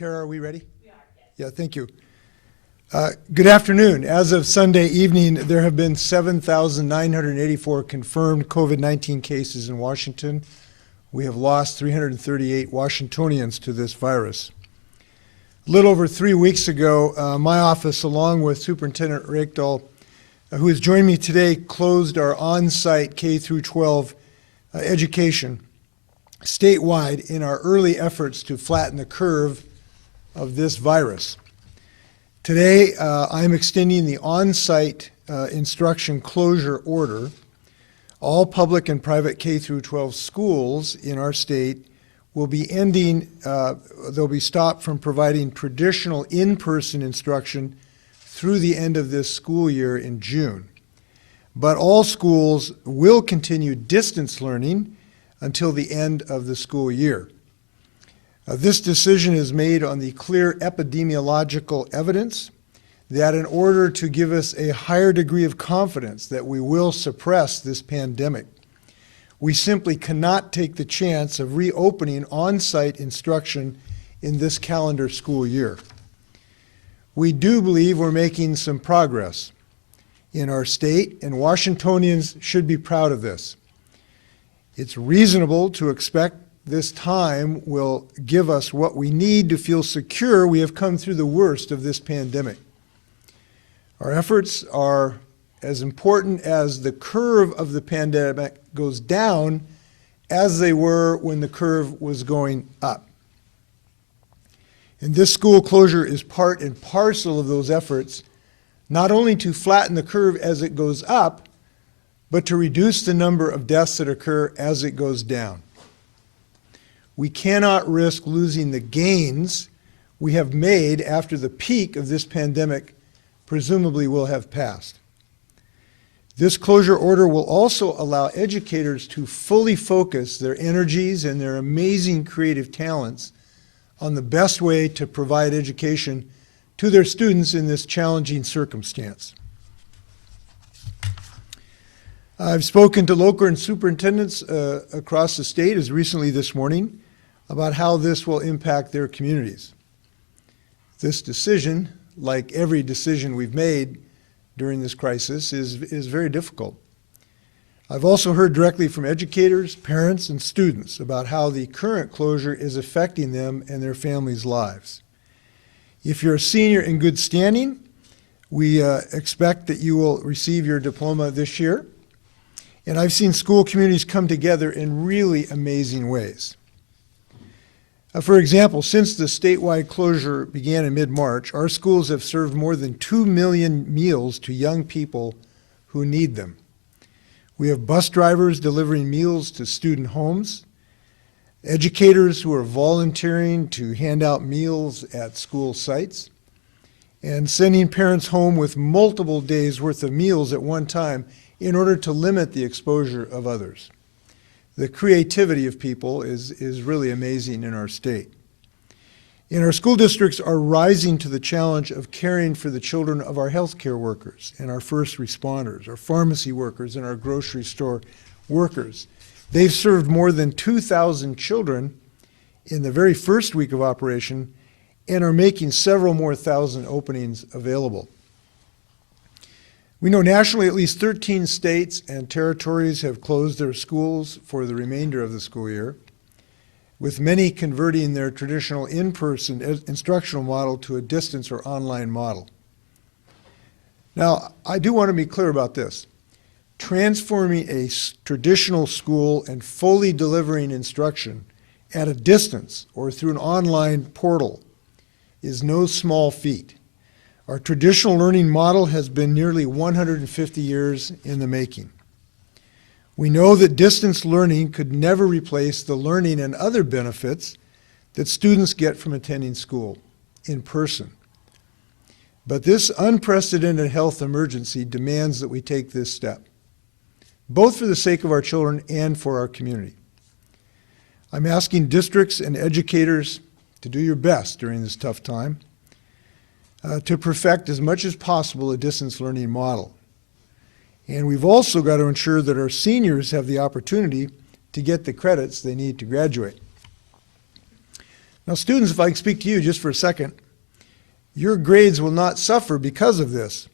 Tara, are we ready? We are, yes. Yeah, thank you. Good afternoon. As of Sunday evening, there have been 7,984 confirmed COVID-19 cases in Washington. We have lost 338 Washingtonians to this virus. A little over 3 weeks ago, my office, along with Superintendent Reykdal, who has joined me today, closed our on-site K through 12 education statewide in our early efforts to flatten the curve of this virus. Today, I'm extending the on-site instruction closure order. All public and private K through 12 schools in our state will be ending, they'll be stopped from providing traditional in-person instruction through the end of this school year in June. But all schools will continue distance learning until the end of the school year. This decision is made on the clear epidemiological evidence that in order to give us a higher degree of confidence that we will suppress this pandemic, we simply cannot take the chance of reopening on-site instruction in this calendar school year. We do believe we're making some progress in our state, and Washingtonians should be proud of this. It's reasonable to expect this time will give us what we need to feel secure we have come through the worst of this pandemic. Our efforts are as important as the curve of the pandemic goes down as they were when the curve was going up. And this school closure is part and parcel of those efforts, not only to flatten the curve as it goes up, but to reduce the number of deaths that occur as it goes down. We cannot risk losing the gains we have made after the peak of this pandemic presumably will have passed. This closure order will also allow educators to fully focus their energies and their amazing creative talents on the best way to provide education to their students in this challenging circumstance. I've spoken to local and superintendents across the state as recently this morning about how this will impact their communities. This decision, like every decision we've made during this crisis, is very difficult. I've also heard directly from educators, parents, and students about how the current closure is affecting them and their families' lives. If you're a senior in good standing, we expect that you will receive your diploma this year. And I've seen school communities come together in really amazing ways. For example, since the statewide closure began in mid-March, our schools have served more than 2 million meals to young people who need them. We have bus drivers delivering meals to student homes, educators who are volunteering to hand out meals at school sites, and sending parents home with multiple days' worth of meals at one time in order to limit the exposure of others. The creativity of people is really amazing in our state. And our school districts are rising to the challenge of caring for the children of our healthcare workers and our first responders, our pharmacy workers, and our grocery store workers. They've served more than 2,000 children in the very first week of operation and are making several more thousand openings available. We know nationally at least 13 states and territories have closed their schools for the remainder of the school year, with many converting their traditional in-person instructional model to a distance or online model. Now, I do want to be clear about this. Transforming a traditional school and fully delivering instruction at a distance or through an online portal is no small feat. Our traditional learning model has been nearly 150 years in the making. We know that distance learning could never replace the learning and other benefits that students get from attending school in person. But this unprecedented health emergency demands that we take this step, both for the sake of our children and for our community. I'm asking districts and educators to do your best during this tough time, to perfect as much as possible a distance learning model. And we've also got to ensure that our seniors have the opportunity to get the credits they need to graduate. Now, students, if I can speak to you just for a second, your grades will not suffer because of this,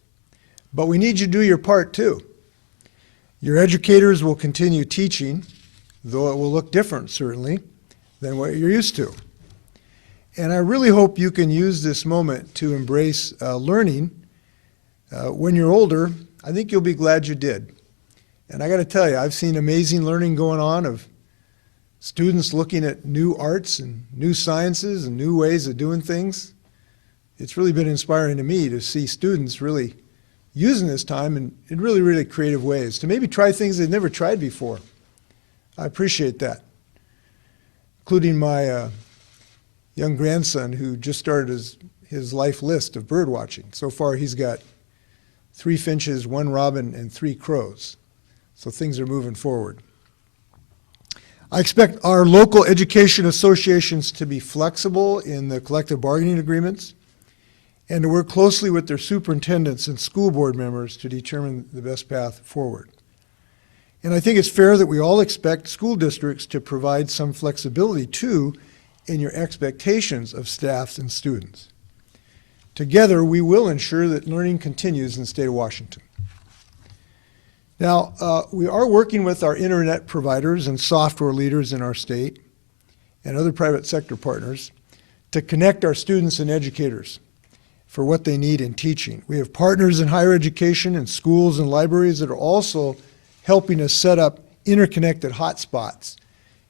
but we need you to do your part too. Your educators will continue teaching, though it will look different, certainly, than what you're used to. And I really hope you can use this moment to embrace learning. When you're older, I think you'll be glad you did. And I got to tell you, I've seen amazing learning going on of students looking at new arts and new sciences and new ways of doing things. It's really been inspiring to me to see students really using this time in really, really creative ways, to maybe try things they've never tried before. I appreciate that, including my young grandson who just started his life list of bird watching. So far he's got 3 finches, 1 robin, and 3 crows. So things are moving forward. I expect our local education associations to be flexible in the collective bargaining agreements and to work closely with their superintendents and school board members to determine the best path forward. And I think it's fair that we all expect school districts to provide some flexibility too in your expectations of staffs and students. Together, we will ensure that learning continues in the state of Washington. Now, we are working with our internet providers and software leaders in our state and other private sector partners to connect our students and educators for what they need in teaching. We have partners in higher education and schools and libraries that are also helping us set up interconnected hotspots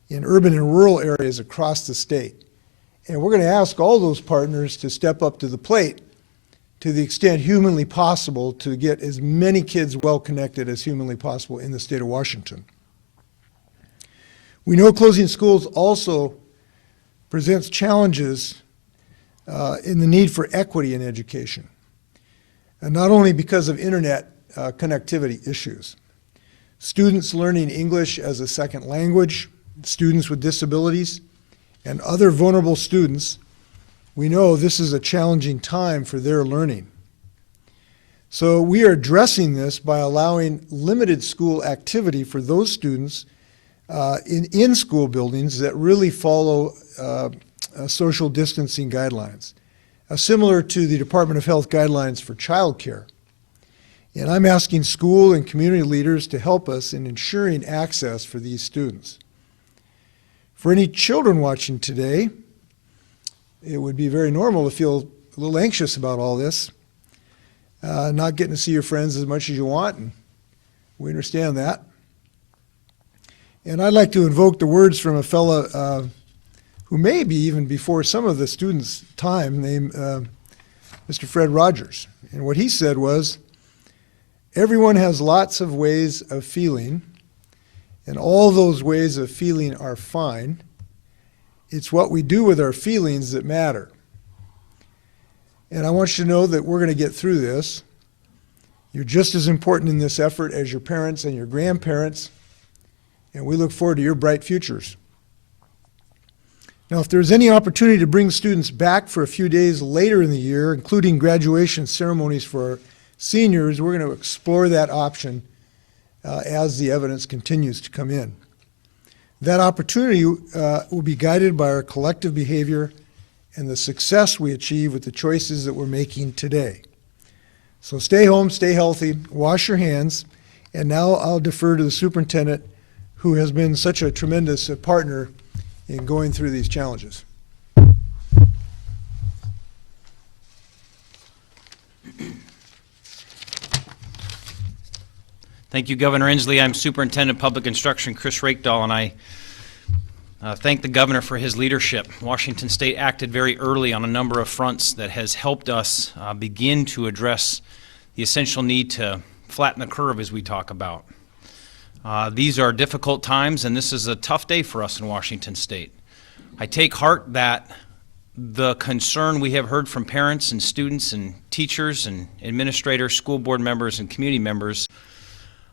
in urban and rural areas across the state. And we're going to ask all those partners to step up to the plate to the extent humanly possible to get as many kids well connected as humanly possible in the state of Washington. We know closing schools also presents challenges in the need for equity in education, and not only because of internet connectivity issues. Students learning English as a second language, students with disabilities, and other vulnerable students, we know this is a challenging time for their learning. So we are addressing this by allowing limited school activity for those students in school buildings that really follow social distancing guidelines, similar to the Department of Health guidelines for childcare. And I'm asking school and community leaders to help us in ensuring access for these students. For any children watching today, it would be very normal to feel a little anxious about all this, not getting to see your friends as much as you want, and we understand that. And I'd like to invoke the words from a fellow who may be even before some of the students' time, named Mr. Fred Rogers. And what he said was, everyone has lots of ways of feeling, and all those ways of feeling are fine. It's what we do with our feelings that matter. And I want you to know that we're going to get through this. You're just as important in this effort as your parents and your grandparents, and we look forward to your bright futures. Now, if there's any opportunity to bring students back for a few days later in the year, including graduation ceremonies for our seniors, we're going to explore that option as the evidence continues to come in. That opportunity will be guided by our collective behavior and the success we achieve with the choices that we're making today. So stay home, stay healthy, wash your hands, and now I'll defer to the superintendent, who has been such a tremendous partner in going through these challenges. Thank you, Governor Inslee. I'm Superintendent of Public Instruction Chris Reykdal, and I thank the Governor for his leadership. Washington State acted very early on a number of fronts that has helped us begin to address the essential need to flatten the curve as we talk about. These are difficult times, and this is a tough day for us in Washington State. I take heart that the concern we have heard from parents and students and teachers and administrators, school board members, and community members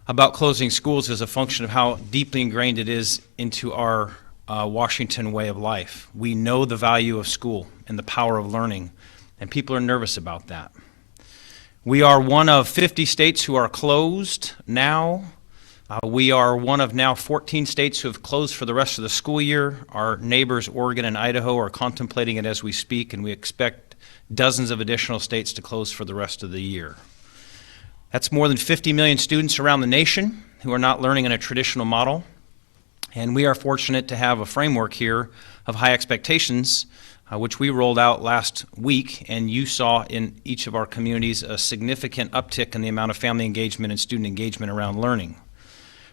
about closing schools is a function of how deeply ingrained it is into our Washington way of life. We know the value of school and the power of learning, and people are nervous about that. We are one of 50 states who are closed now. We are one of now 14 states who have closed for the rest of the school year. Our neighbors, Oregon and Idaho, are contemplating it as we speak, and we expect dozens of additional states to close for the rest of the year. That's more than 50 million students around the nation who are not learning in a traditional model. And we are fortunate to have a framework here of high expectations, which we rolled out last week, and you saw in each of our communities a significant uptick in the amount of family engagement and student engagement around learning.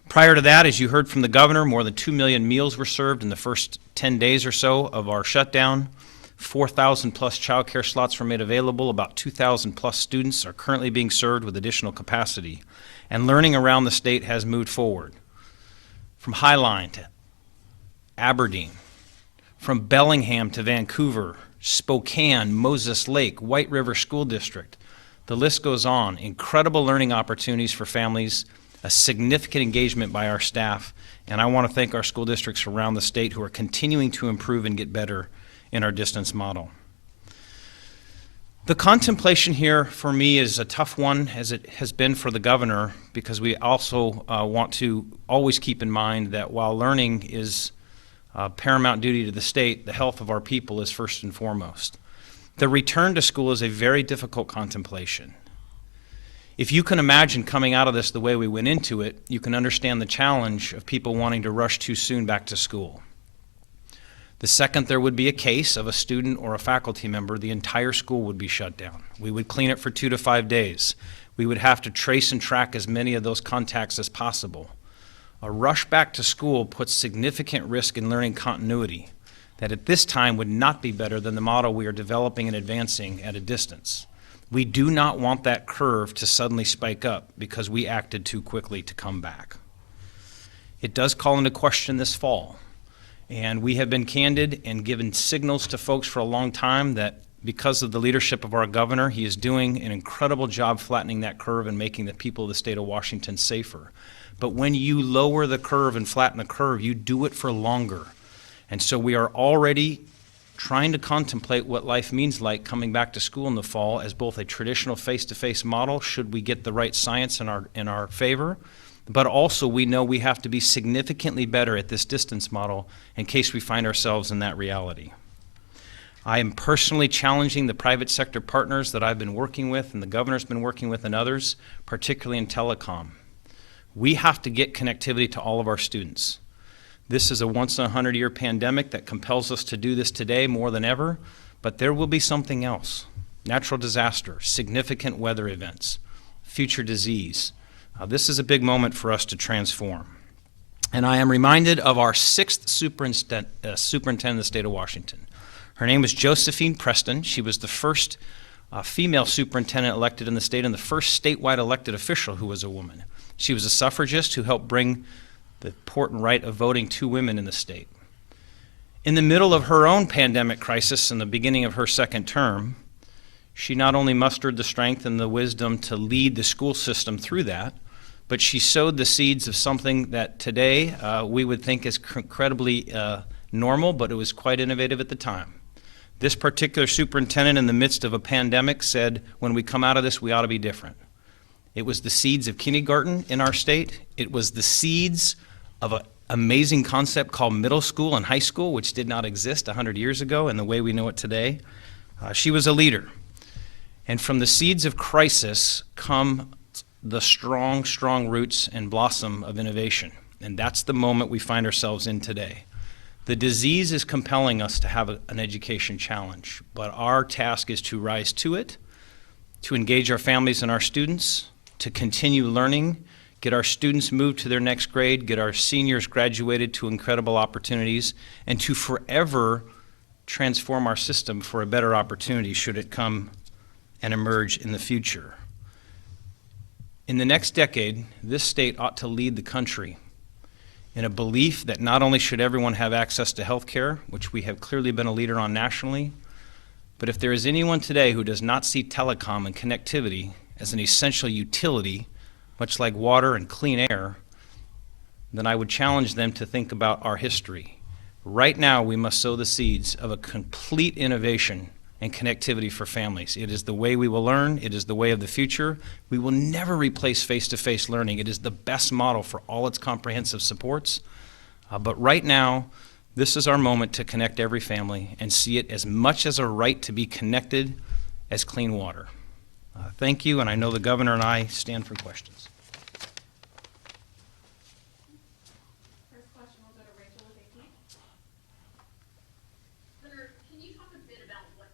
Prior to that, as you heard from the governor, more than 2 million meals were served in the first 10 days or so of our shutdown. 4,000 plus childcare slots were made available. About 2,000 plus students are currently being served with additional capacity. And learning around the state has moved forward. From Highline to Aberdeen, from Bellingham to Vancouver, Spokane, Moses Lake, White River School District. The list goes on. Incredible learning opportunities for families, a significant engagement by our staff, and I want to thank our school districts around the state who are continuing to improve and get better in our distance model. The contemplation here for me is a tough one, as it has been for the governor, because we also want to always keep in mind that while learning is paramount duty to the state, the health of our people is first and foremost. The return to school is a very difficult contemplation. If you can imagine coming out of this the way we went into it, you can understand the challenge of people wanting to rush too soon back to school. The second there would be a case of a student or a faculty member, the entire school would be shut down. We would clean it for 2 to 5 days. We would have to trace and track as many of those contacts as possible. A rush back to school puts significant risk in learning continuity that at this time would not be better than the model we are developing and advancing at a distance. We do not want that curve to suddenly spike up because we acted too quickly to come back. It does call into question this fall, and we have been candid and given signals to folks for a long time that because of the leadership of our governor, he is doing an incredible job flattening that curve and making the people of the state of Washington safer. But when you lower the curve and flatten the curve, you do it for longer. And so we are already trying to contemplate what life means like coming back to school in the fall as both a traditional face-to-face model, should we get the right science in our favor, but also we know we have to be significantly better at this distance model in case we find ourselves in that reality. I am personally challenging the private sector partners that I've been working with and the governor's been working with and others, particularly in telecom. We have to get connectivity to all of our students. This is a once-in-a-100-year pandemic that compels us to do this today more than ever, but there will be something else. Natural disaster, significant weather events, future disease. This is a big moment for us to transform. And I am reminded of our 6th superintendent of the state of Washington. Her name was Josephine Preston. She was the first female superintendent elected in the state and the first statewide elected official who was a woman. She was a suffragist who helped bring the important right of voting to women in the state. In the middle of her own pandemic crisis and the beginning of her second term, she not only mustered the strength and the wisdom to lead the school system through that, but she sowed the seeds of something that today we would think is incredibly normal, but it was quite innovative at the time. This particular superintendent in the midst of a pandemic said, when we come out of this, we ought to be different. It was the seeds of kindergarten in our state. It was the seeds of an amazing concept called middle school and high school, which did not exist 100 years ago in the way we know it today. She was a leader. And from the seeds of crisis come the strong, strong roots and blossom of innovation. And that's the moment we find ourselves in today. The disease is compelling us to have an education challenge, but our task is to rise to it, to engage our families and our students, to continue learning, get our students moved to their next grade, get our seniors graduated to incredible opportunities, and to forever transform our system for a better opportunity should it come and emerge in the future. In the next decade, this state ought to lead the country in a belief that not only should everyone have access to health care, which we have clearly been a leader on nationally, but if there is anyone today who does not see telecom and connectivity as an essential utility, much like water and clean air, then I would challenge them to think about our history. Right now, we must sow the seeds of a complete innovation and connectivity for families. It is the way we will learn. It is the way of the future. We will never replace face-to-face learning. It is the best model for all its comprehensive supports. But right now, this is our moment to connect every family and see it as much as a right to be connected as clean water. Thank you, and I know the governor and I stand for questions. First question will go to Rachel with AP. Senator, can you talk a bit about what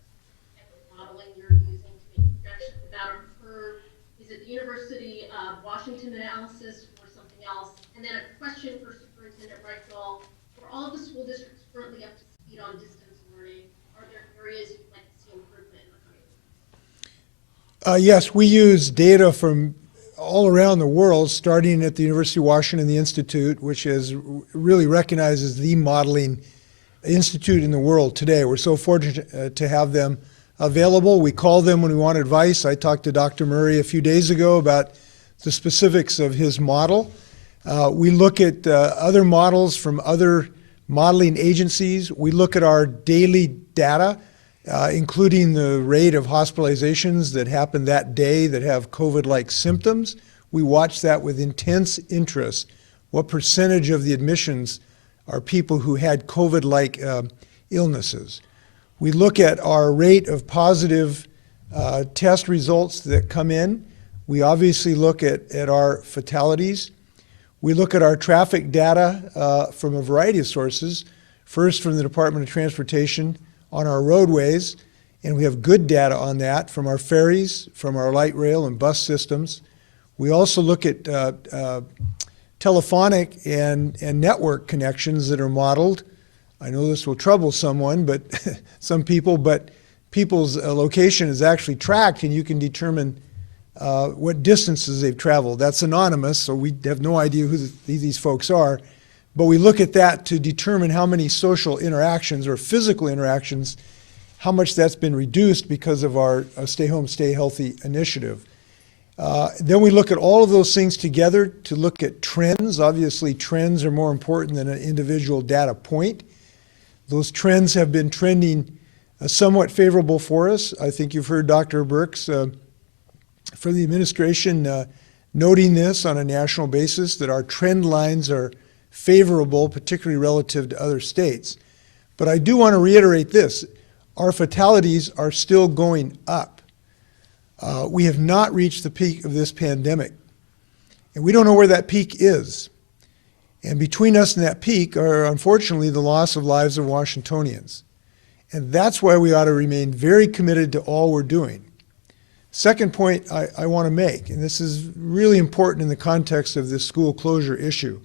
type of modeling you're using to make projections about a curve? Is it the University of Washington analysis or something else? And then a question for Superintendent Reykdal. For all of the school districts currently up to speed on distance learning, are there areas you'd like to see improvement in the coming weeks? Yes, we use data from all around the world, starting at the University of Washington, the Institute, which is really recognized as the modeling institute in the world today. We're so fortunate to have them available. We call them when we want advice. I talked to Dr. Murray a few days ago about the specifics of his model. We look at other models from other modeling agencies. We look at our daily data, including the rate of hospitalizations that happen that day that have COVID-like symptoms. We watch that with intense interest. What percentage of the admissions are people who had COVID-like illnesses? We look at our rate of positive test results that come in. We obviously look at our fatalities. We look at our traffic data from a variety of sources, first from the Department of Transportation on our roadways, and we have good data on that from our ferries, from our light rail and bus systems. We also look at telephonic and network connections that are modeled. I know this will trouble someone, but some people, but people's location is actually tracked, and you can determine what distances they've traveled. That's anonymous, so we have no idea who these folks are. But we look at that to determine how many social interactions or physical interactions, how much that's been reduced because of our Stay Home, Stay Healthy initiative. Then we look at all of those things together to look at trends. Obviously, trends are more important than an individual data point. Those trends have been trending somewhat favorable for us. I think you've heard Dr. Birx for the administration noting this on a national basis, that our trend lines are favorable, particularly relative to other states. But I do want to reiterate this. Our fatalities are still going up. We have not reached the peak of this pandemic, and we don't know where that peak is. And between us and that peak are, unfortunately, the loss of lives of Washingtonians. And that's why we ought to remain very committed to all we're doing. Second point I want to make, and this is really important in the context of this school closure issue.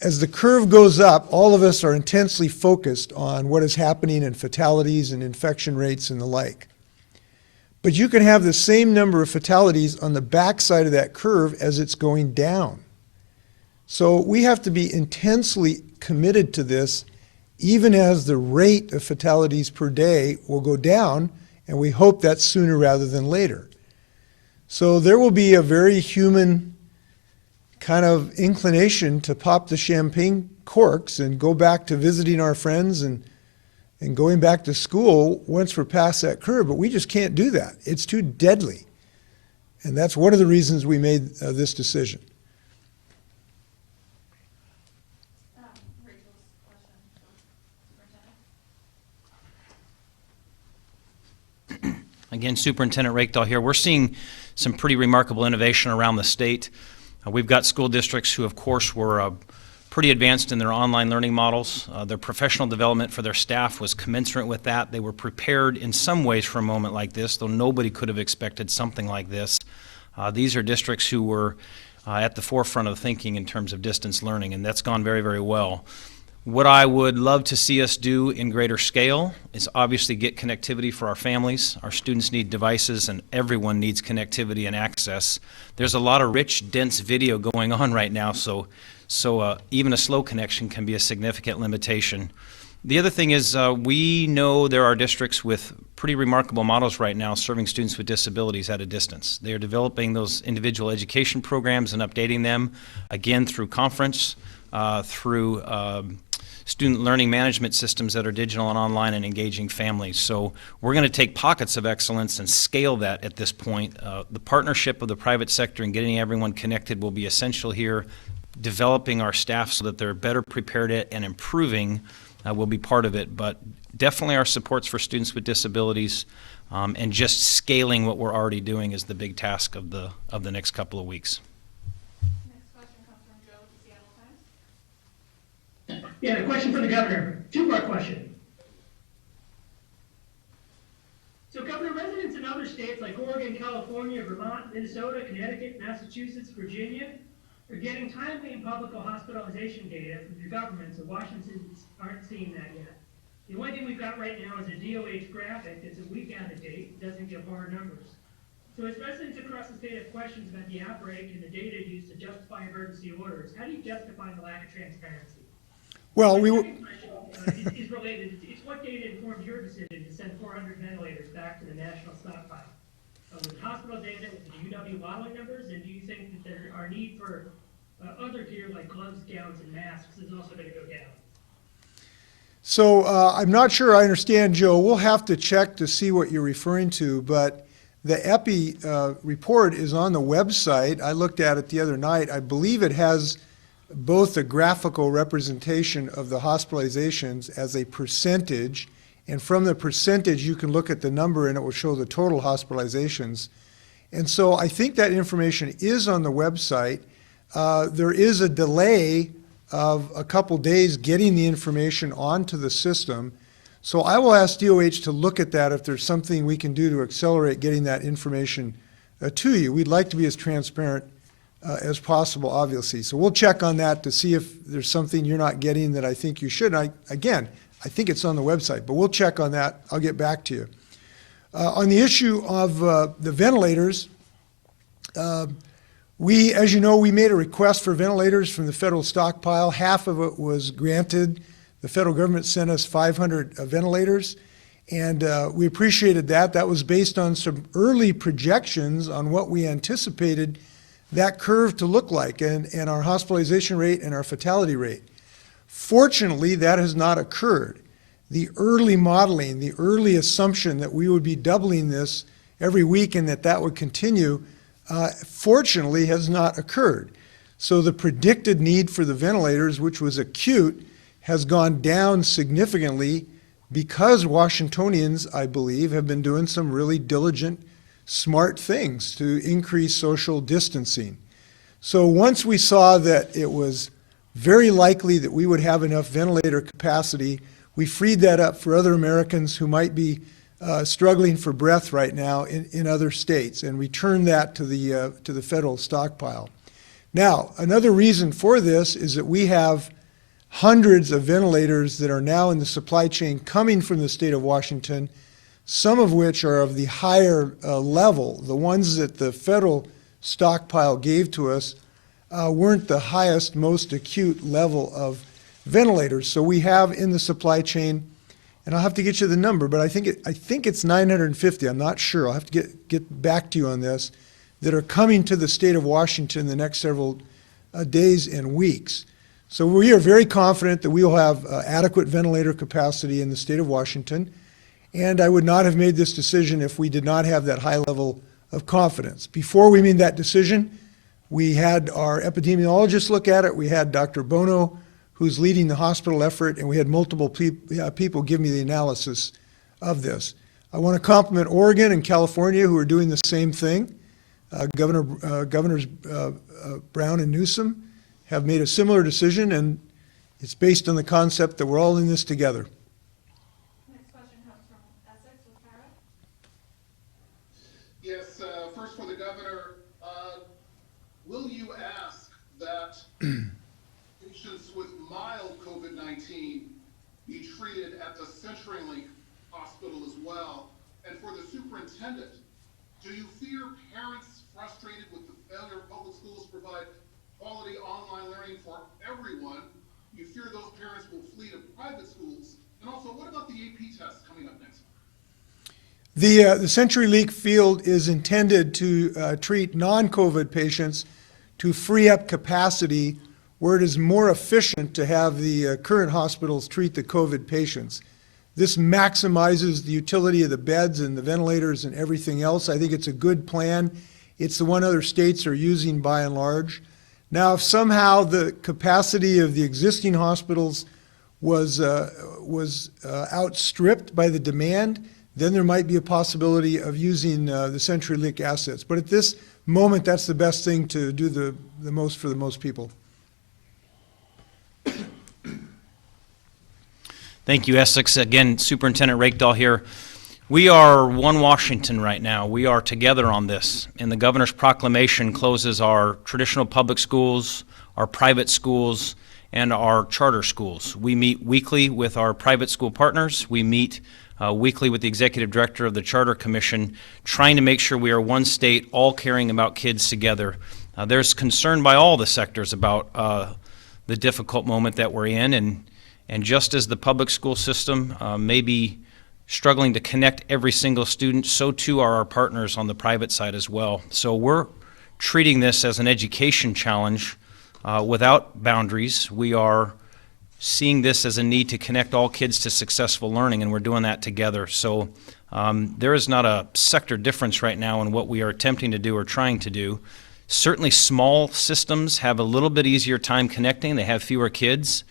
As the curve goes up, all of us are intensely focused on what is happening in fatalities and infection rates and the like. But you can have the same number of fatalities on the backside of that curve as it's going down. So we have to be intensely committed to this, even as the rate of fatalities per day will go down, and we hope that's sooner rather than later. So there will be a very human kind of inclination to pop the champagne corks and go back to visiting our friends and going back to school once we're past that curve, but we just can't do that. It's too deadly. And that's one of the reasons we made this decision. Rachel's question. Superintendent? Again, Superintendent Reykdal here. We're seeing some pretty remarkable innovation around the state. We've got school districts who, of course, were pretty advanced in their online learning models. Their professional development for their staff was commensurate with that. They were prepared in some ways for a moment like this, though nobody could have expected something like this. These are districts who were at the forefront of thinking in terms of distance learning, and that's gone very, very well. What I would love to see us do in greater scale is obviously get connectivity for our families. Our students need devices, and everyone needs connectivity and access. There's a lot of rich, dense video going on right now, so even a slow connection can be a significant limitation. The other thing is we know there are districts with pretty remarkable models right now serving students with disabilities at a distance. They are developing those individual education programs and updating them, again, through conference, through student learning management systems that are digital and online and engaging families. So we're going to take pockets of excellence and scale that at this point. The partnership of the private sector and getting everyone connected will be essential here. Developing our staff so that they're better prepared at and improving will be part of it. But definitely our supports for students with disabilities and just scaling what we're already doing is the big task of the next couple of weeks. Next question comes from Joe with the Seattle Times. Yeah, a question for the governor. Two-part question. So, Governor, residents in other states like Oregon, California, Vermont, Minnesota, Connecticut, Massachusetts, Virginia are getting timely and public hospitalization data from your governments, and Washington's aren't seeing that yet. The only thing we've got right now is a DOH graphic that's a week out of date, doesn't give hard numbers. So as residents across the state have questions about the outbreak and the data used to justify emergency orders, how do you justify the lack of transparency? Well, My second question is related. It's what data informed your decision to send 400 ventilators back to the national stockpile? With hospital data, with the UW modeling numbers, and do you think that there are need for other gear like gloves, gowns, and masks is also going to go down? So I'm not sure I understand, Joe. We'll have to check to see what you're referring to, but the EPI report is on the website. I looked at it the other night. I believe it has both a graphical representation of the hospitalizations as a percentage, and from the percentage you can look at the number and it will show the total hospitalizations. And so I think that information is on the website. There is a delay of a couple days getting the information onto the system. So I will ask DOH to look at that if there's something we can do to accelerate getting that information to you. We'd like to be as transparent as possible, obviously. So we'll check on that to see if there's something you're not getting that I think you should. I think it's on the website, but we'll check on that. I'll get back to you. On the issue of the ventilators, as you know, we made a request for ventilators from the federal stockpile. Half of it was granted. The federal government sent us 500 ventilators, and we appreciated that. That was based on some early projections on what we anticipated that curve to look like, and our hospitalization rate and our fatality rate. Fortunately, that has not occurred. The early modeling, the early assumption that we would be doubling this every week and that would continue, fortunately has not occurred. So the predicted need for the ventilators, which was acute, has gone down significantly because Washingtonians, I believe, have been doing some really diligent, smart things to increase social distancing. So once we saw that it was very likely that we would have enough ventilator capacity, we freed that up for other Americans who might be struggling for breath right now in other states, and returned that to the federal stockpile. Now, another reason for this is that we have hundreds of ventilators that are now in the supply chain coming from the state of Washington, some of which are of the higher level. The ones that the federal stockpile gave to us weren't the highest, most acute level of ventilators. So we have in the supply chain, and I'll have to get you the number, but I think it's 950. I'm not sure. I'll have to get back to you on this, that are coming to the state of Washington the next several days and weeks. So we are very confident that we will have adequate ventilator capacity in the state of Washington, and I would not have made this decision if we did not have that high level of confidence. Before we made that decision, we had our epidemiologists look at it. We had Dr. Bono, who's leading the hospital effort, and we had multiple people give me the analysis of this. I want to compliment Oregon and California, who are doing the same thing. Governors Brown and Newsom have made a similar decision, and it's based on the concept that we're all in this together. Next question comes from Essex with Tara. Yes, first for the governor, will you ask that patients with mild COVID-19 be treated at the CenturyLink hospital as well? And for the superintendent, do you fear parents frustrated with the failure of public schools to provide quality online learning for everyone? You fear those parents will flee to private schools? And also, what about the AP test coming up next month? The CenturyLink field is intended to treat non-COVID patients to free up capacity where it is more efficient to have the current hospitals treat the COVID patients. This maximizes the utility of the beds and the ventilators and everything else. I think it's a good plan. It's the one other states are using by and large. Now, if somehow the capacity of the existing hospitals was outstripped by the demand, then there might be a possibility of using the CenturyLink assets. But at this moment, that's the best thing to do the most for the most people. Thank you, Essex. Again, Superintendent Reykdal here. We are one Washington right now. We are together on this. And the governor's proclamation closes our traditional public schools, our private schools, and our charter schools. We meet weekly with our private school partners. We meet weekly with the executive director of the Charter Commission, trying to make sure we are one state, all caring about kids together. There's concern by all the sectors about the difficult moment that we're in, and just as the public school system may be struggling to connect every single student, so too are our partners on the private side as well. So we're treating this as an education challenge without boundaries. We are seeing this as a need to connect all kids to successful learning, and we're doing that together. So there is not a sector difference right now in what we are attempting to do or trying to do. Certainly small systems have a little bit easier time connecting. They have fewer kids.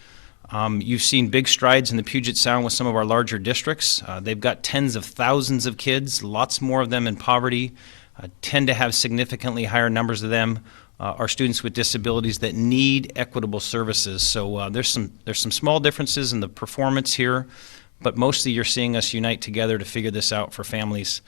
You've seen big strides in the Puget Sound with some of our larger districts. They've got tens of thousands of kids, lots more of them in poverty, tend to have significantly higher numbers of them are students with disabilities that need equitable services. So there's some small differences in the performance here, but mostly you're seeing us unite together to figure this out for families.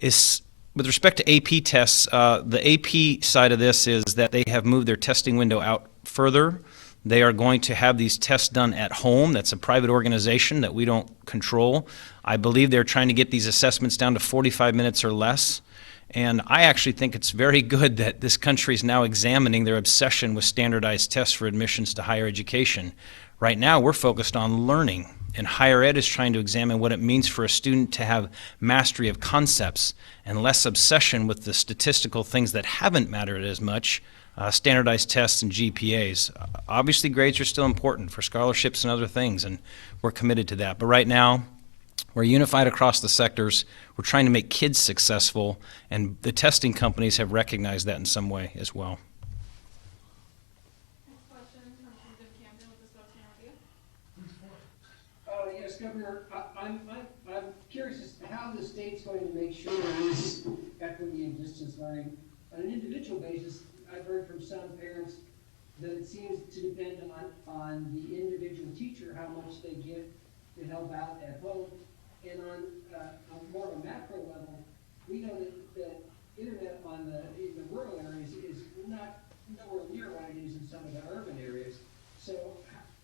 With respect to AP tests, the AP side of this is that they have moved their testing window out further. They are going to have these tests done at home. That's a private organization that we don't control. I believe they're trying to get these assessments down to 45 minutes or less. And I actually think it's very good that this country is now examining their obsession with standardized tests for admissions to higher education. Right now, we're focused on learning, and higher ed is trying to examine what it means for a student to have mastery of concepts and less obsession with the statistical things that haven't mattered as much, standardized tests and GPAs. Obviously, grades are still important for scholarships and other things, and we're committed to that. But right now, we're unified across the sectors. We're trying to make kids successful, and the testing companies have recognized that in some way as well. Next question comes from Jim Camden with the Spokane Review. Yes, Governor, I'm curious as to how the state's going to make sure there is equity in distance learning. On an individual basis, I've heard from some parents that it seems to depend on the individual teacher, how much they give to help out at home. And on more of a macro level, we know that internet in the rural areas is nowhere near what it is in some of the urban areas. So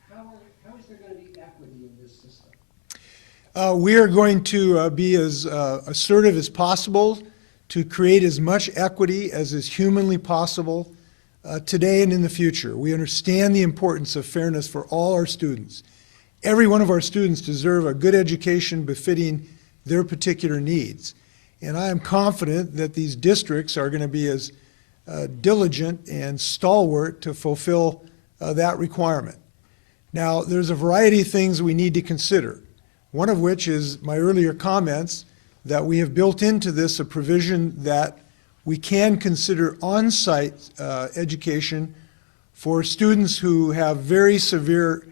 how is there going to be equity in this system? We are going to be as assertive as possible to create as much equity as is humanly possible today and in the future. We understand the importance of fairness for all our students. Every one of our students deserve a good education befitting their particular needs. And I am confident that these districts are going to be as diligent and stalwart to fulfill that requirement. Now, there's a variety of things we need to consider, one of which is my earlier comments that we have built into this a provision that we can consider on-site education for students who have very severe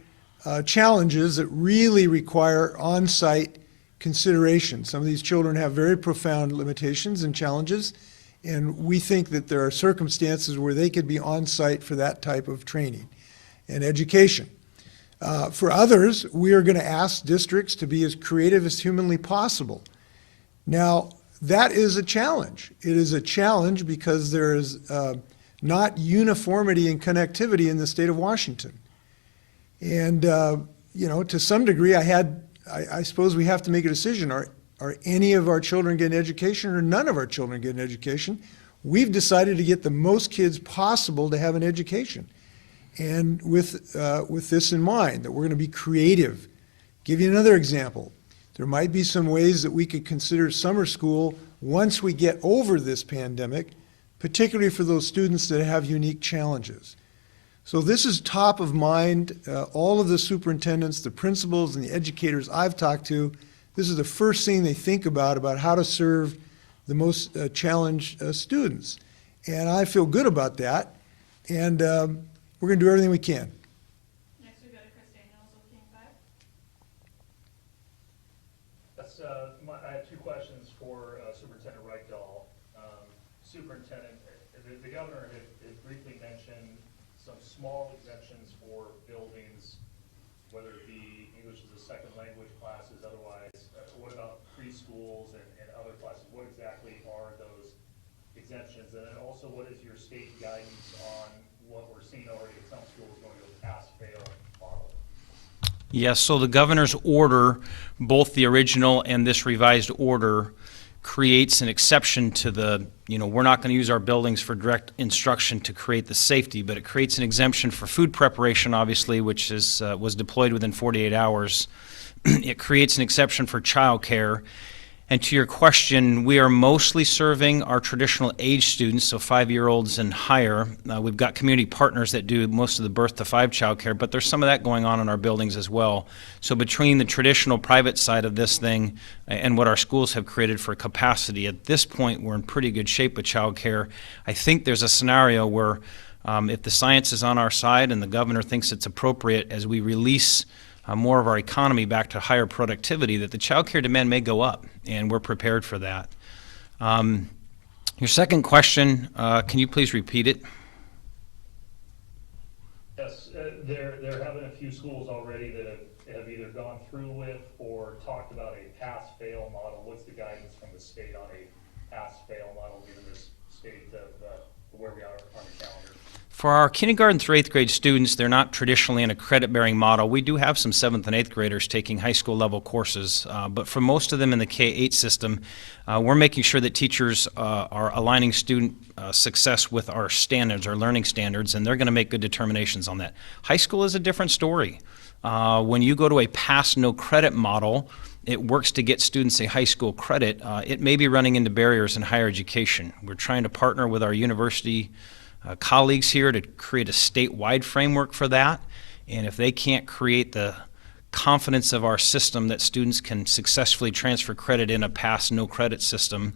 challenges that really require on-site consideration. Some of these children have very profound limitations and challenges, and we think that there are circumstances where they could be on-site for that type of training and education. For others, we are going to ask districts to be as creative as humanly possible. Now, that is a challenge. It is a challenge because there is not uniformity and connectivity in the state of Washington. And, you know, to some degree, I suppose we have to make a decision. Are any of our children getting education or none of our children getting education? We've decided to get the most kids possible to have an education. And with this in mind, that we're going to be creative. Give you another example. There might be some ways that we could consider summer school once we get over this pandemic, particularly for those students that have unique challenges. So this is top of mind. All of the superintendents, the principals, and the educators I've talked to, this is the first thing they think about how to serve the most challenged students. And I feel good about that. And we're going to do everything we can. Next we go to Chris Daniels with King 5. Yes, I have two questions for Superintendent Reykdal. Superintendent, the governor had briefly mentioned some small exemptions for buildings, whether it be English as a second language classes, otherwise. What about preschools and other classes? What exactly are those exemptions? And then also, what is your state guidance on what we're seeing already at some schools going to a pass-fail model? Yes, so the governor's order, both the original and this revised order, creates an exception to the, we're not going to use our buildings for direct instruction to create the safety, but it creates an exemption for food preparation, obviously, which was deployed within 48 hours. It creates an exception for childcare. And to your question, we are mostly serving our traditional age students, so 5-year-olds and higher. We've got community partners that do most of the birth to 5 childcare, but there's some of that going on in our buildings as well. So between the traditional private side of this thing and what our schools have created for capacity, at this point we're in pretty good shape with childcare. I think there's a scenario where if the science is on our side and the governor thinks it's appropriate as we release more of our economy back to higher productivity, that the child care demand may go up, and we're prepared for that. Your second question, can you please repeat it? Yes, there have been a few schools already that have either gone through with or talked about a pass-fail model. What's the guidance from the state on a pass-fail model given this state of where we are on the calendar? For our kindergarten through 8th grade students, they're not traditionally in a credit-bearing model. We do have some 7th and 8th graders taking high school level courses, but for most of them in the K-8 system, we're making sure that teachers are aligning student success with our standards, our learning standards, and they're going to make good determinations on that. High school is a different story. When you go to a pass no credit model, it works to get students a high school credit. It may be running into barriers in higher education. We're trying to partner with our university colleagues here to create a statewide framework for that, and if they can't create the confidence of our system that students can successfully transfer credit in a pass no credit system,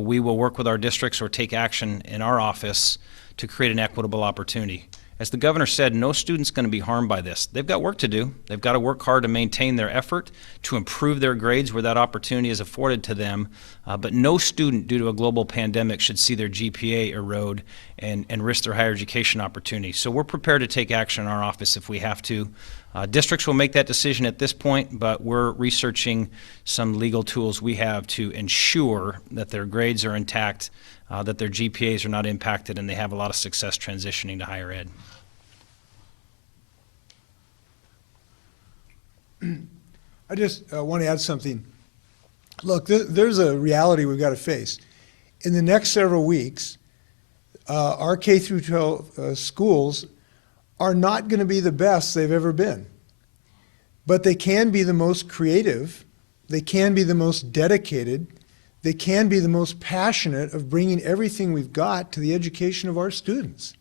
we will work with our districts or take action in our office to create an equitable opportunity. As the governor said, no student's going to be harmed by this. They've got work to do. They've got to work hard to maintain their effort, to improve their grades where that opportunity is afforded to them. But no student, due to a global pandemic, should see their GPA erode and risk their higher education opportunity. So we're prepared to take action in our office if we have to. Districts will make that decision at this point, but we're researching some legal tools we have to ensure that their grades are intact, that their GPAs are not impacted, and they have a lot of success transitioning to higher ed. I just want to add something. Look, there's a reality we've got to face. In the next several weeks, our K through 12 schools are not going to be the best they've ever been. But they can be the most creative, they can be the most dedicated, they can be the most passionate of bringing everything we've got to the education of our students.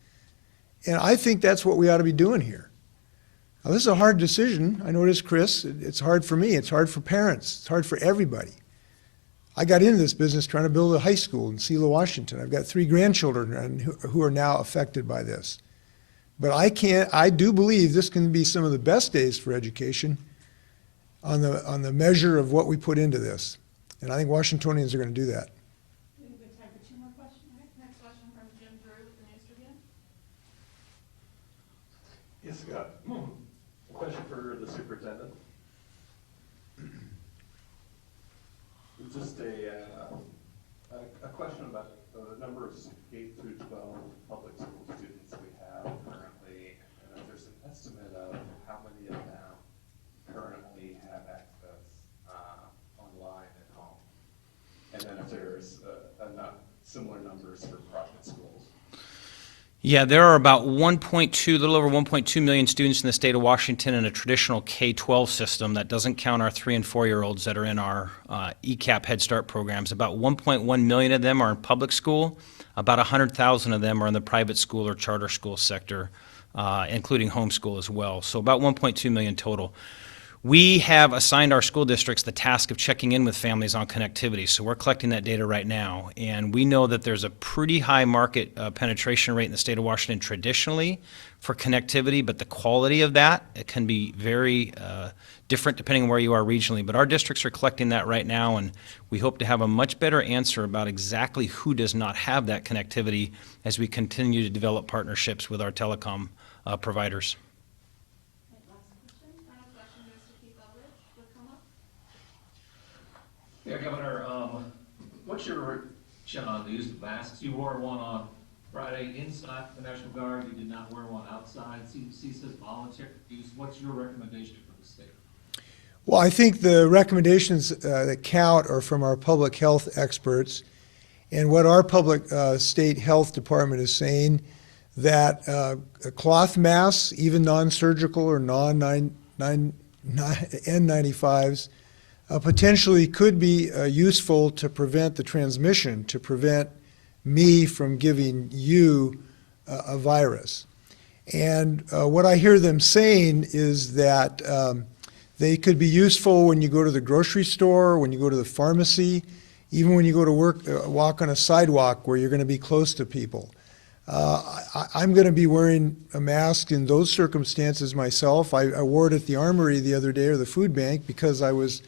And I think that's what we ought to be doing here. Now, this is a hard decision. I know it is, Chris. It's hard for me. It's hard for parents. It's hard for everybody. I got into this business trying to build a high school in Selah, Washington. I've got 3 grandchildren who are now affected by this. But I do believe this can be some of the best days for education on the measure of what we put into this. And I think Washingtonians are going to do that. We have good time for 2 more questions. Next question from Jim Drew with the News Tribune. Yes, Scott. A question for the superintendent. Just a question about the number of K through 12 public school students we have currently, and if there's an estimate of how many of them currently have access online at home, and then if there's similar numbers for private schools. Yeah, there are about a little over 1.2 million students in the state of Washington in a traditional K-12 system. That doesn't count our 3- and 4-year-olds that are in our ECAP Head Start programs. About 1.1 million of them are in public school. About 100,000 of them are in the private school or charter school sector. including homeschool as well. So about 1.2 million total. We have assigned our school districts the task of checking in with families on connectivity. So we're collecting that data right now. And we know that there's a pretty high market penetration rate in the state of Washington traditionally for connectivity, but the quality of that, it can be very different depending on where you are regionally. But our districts are collecting that right now, and we hope to have a much better answer about exactly who does not have that connectivity as we continue to develop partnerships with our telecom providers. Final question goes to Keith Eldridge with Coma. Yeah, Governor, what's your reaction on the use of masks? You wore one on Friday inside the National Guard. You did not wear one outside. CDC says voluntary use. What's your recommendation for the state? Well, I think the recommendations that count are from our public health experts. And what our public state health department is saying, that cloth masks, even non-surgical or N95s, potentially could be useful to prevent the transmission, to prevent me from giving you a virus. And what I hear them saying is that they could be useful when you go to the grocery store, when you go to the pharmacy, even when you go to work, walk on a sidewalk where you're going to be close to people. I'm going to be wearing a mask in those circumstances myself. I wore it at the armory the other day, or the food bank, because I was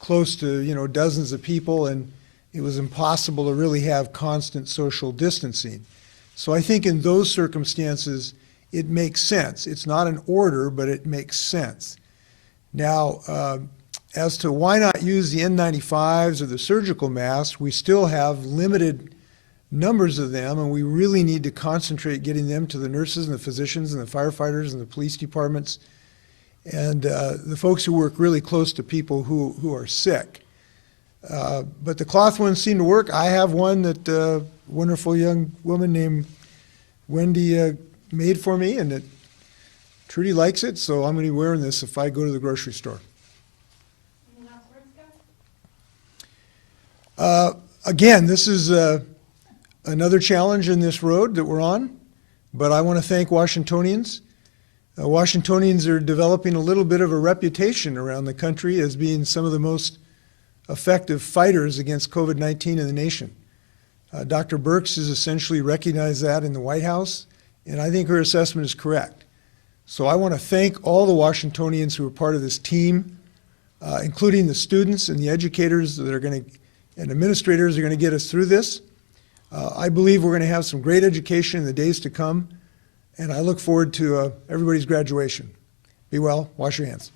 close to dozens of people, and it was impossible to really have constant social distancing. So I think in those circumstances, it makes sense. It's not an order, but it makes sense. Now, as to why not use the N95s or the surgical masks, we still have limited numbers of them, and we really need to concentrate getting them to the nurses and the physicians and the firefighters and the police departments and the folks who work really close to people who are sick. But the cloth ones seem to work. I have one that a wonderful young woman named Wendy made for me, and that Trudy likes it, so I'm going to be wearing this if I go to the grocery store. Any last words, Scott? Again, this is another challenge in this road that we're on, but I want to thank Washingtonians. Washingtonians are developing a little bit of a reputation around the country as being some of the most effective fighters against COVID-19 in the nation. Dr. Birx has essentially recognized that in the White House, and I think her assessment is correct. So I want to thank all the Washingtonians who are part of this team, including the students and the educators that are going to, and administrators are going to get us through this. I believe we're going to have some great education in the days to come, and I look forward to everybody's graduation. Be well, wash your hands.